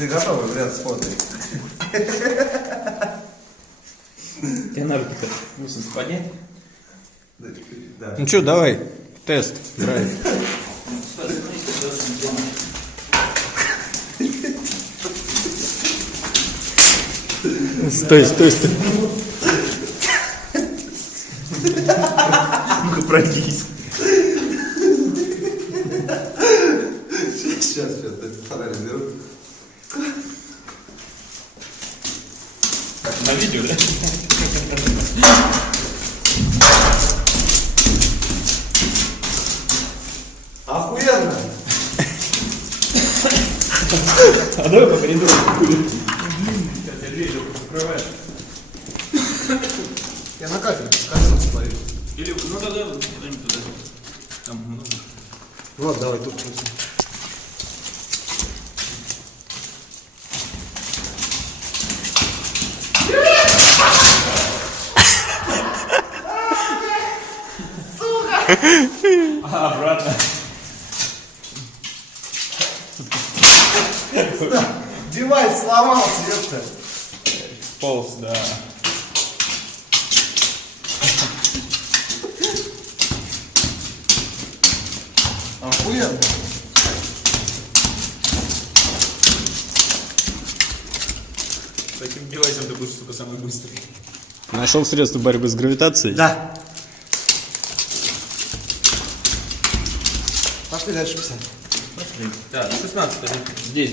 Ты готовый вариант смотри. Тебе на руки-то мусор поднять? Да. Ну что, давай, тест, драйв. Стой. Ну-ка, пройдись. Сейчас, фонарь беру. На видео, да? Охуенно! А давай по коридору. Сейчас я дверь закрываю. Я на кафеле смотрю. Или, ну тогда куда-нибудь туда. Там много. Вот, давай тут. А, обратно. Девайс сломался, ёпта. Полз, да. Охуенно. Таким девайсом ты будешь, сука, самый быстрый. Нашел средство борьбы с гравитацией? Да. Пошли дальше писать. Пошли. Да, 16 здесь.